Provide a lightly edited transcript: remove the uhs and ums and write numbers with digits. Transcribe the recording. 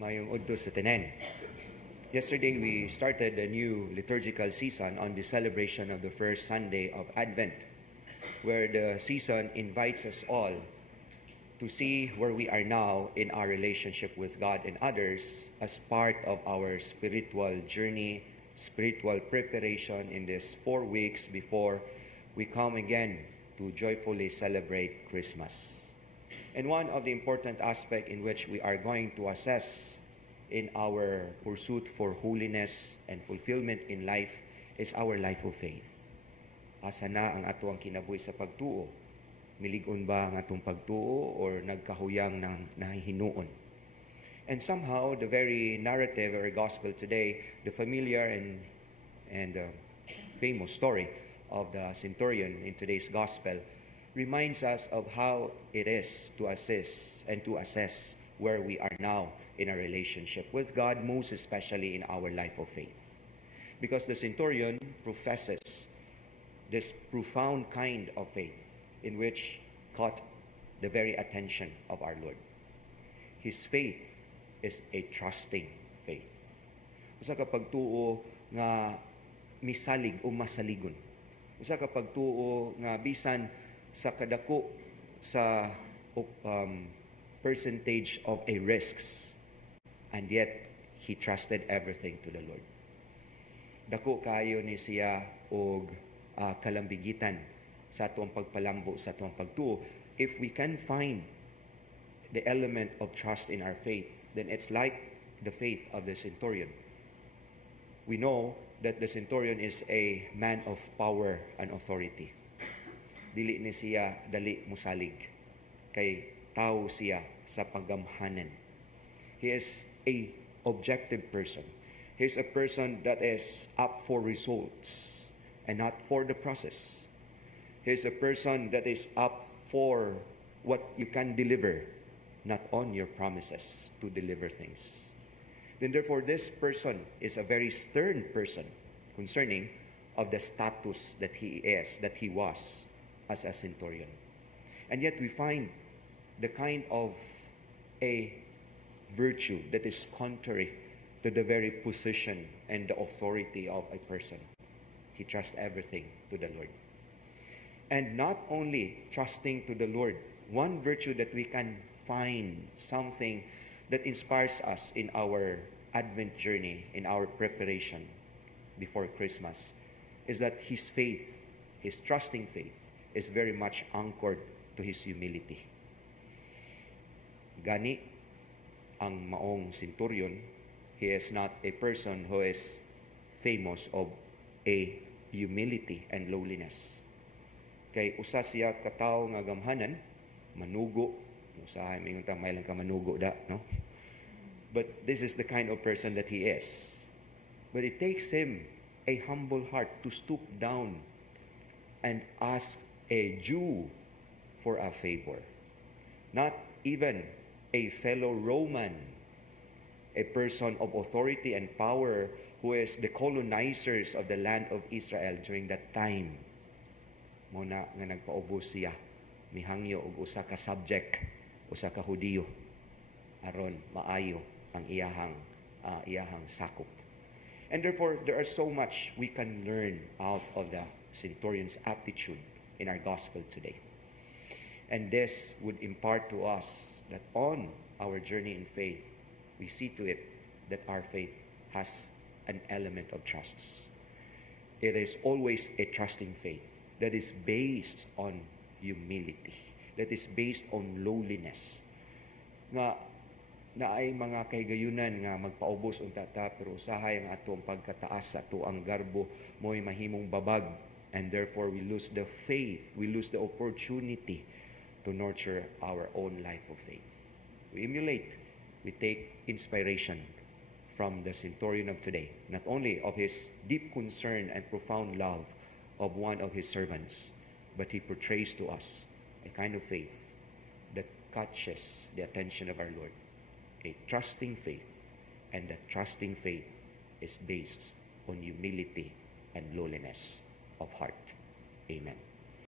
Mayong Udto sa Tanan. Yesterday, we started a new liturgical season on the celebration of the first Sunday of Advent, where the season invites us all to see where we are now in our relationship with God and others as part of our spiritual journey, spiritual preparation in these 4 weeks before we come again to joyfully celebrate Christmas. And one of the important aspects in which we are going to assess in our pursuit for holiness and fulfillment in life is our life of faith. Asa na ang ato ang kinabuhi sa pagtuo? Miligon ba ang atong pagtuo or nagkahuyang ng nahihinuon? And somehow, the very narrative or gospel today, the familiar and famous story of the centurion in today's gospel, reminds us of how it is to assist and to assess where we are now in our relationship with God, most especially in our life of faith. Because the centurion professes this profound kind of faith in which caught the very attention of our Lord. His faith is a trusting faith. Usa ka pagtuo nga misalig o masaligon. Usa ka pagtuo nga bisan sa kadako sa percentage of a risks, and yet he trusted everything to the Lord. Dako kayo ni siya og kalambigitan sa atong pagpalambo sa atong pagtuo. If we can find the element of trust in our faith, then it's like the faith of the centurion. We know that the centurion is a man of power and authority. Dili ni siya dali musalig, kay tao siya sa paggamhanan. He is a objective person. He is a person that is up for results and not for the process. He is a person that is up for what you can deliver, not on your promises to deliver things. Then therefore, this person is a very stern person concerning of the status that he is, that he was as a centurion. And yet we find the kind of a virtue that is contrary to the very position and the authority of a person. He trusts everything to the Lord. And not only trusting to the Lord, one virtue that we can find, something that inspires us in our Advent journey, in our preparation before Christmas, is that his faith, his trusting faith, is very much anchored to his humility. Gani, ang maong centurion, he is not a person who is famous of a humility and lowliness. Kay usa siya katawo nga gamhanan, manugo, usahay mingon ta may lang ka manugo da, no? But this is the kind of person that he is. But it takes him a humble heart to stoop down and ask a Jew for a favor. Not even a fellow Roman, a person of authority and power who is the colonizers of the land of Israel during that time. Muna nga nagpaubos siya, mihangyo og usa ka subject, usa ka Hudiyo, aron maayo ang iyahang sakop. And therefore, there are so much we can learn out of the centurion's attitude in our gospel today. And this would impart to us that on our journey in faith, we see to it that our faith has an element of trust. It is always a trusting faith that is based on humility, that is based on lowliness. Nga naay mga kaygayunan nga magpaubos unta ta, pero usahay ang atong pagkataas sa ato ang garbo mo'y mahimong babag, and therefore we lose the faith, we lose the opportunity to nurture our own life of faith. We emulate, we take inspiration from the centurion of today, not only of his deep concern and profound love of one of his servants, but he portrays to us a kind of faith that catches the attention of our Lord, a trusting faith, and that trusting faith is based on humility and lowliness of heart. Amen.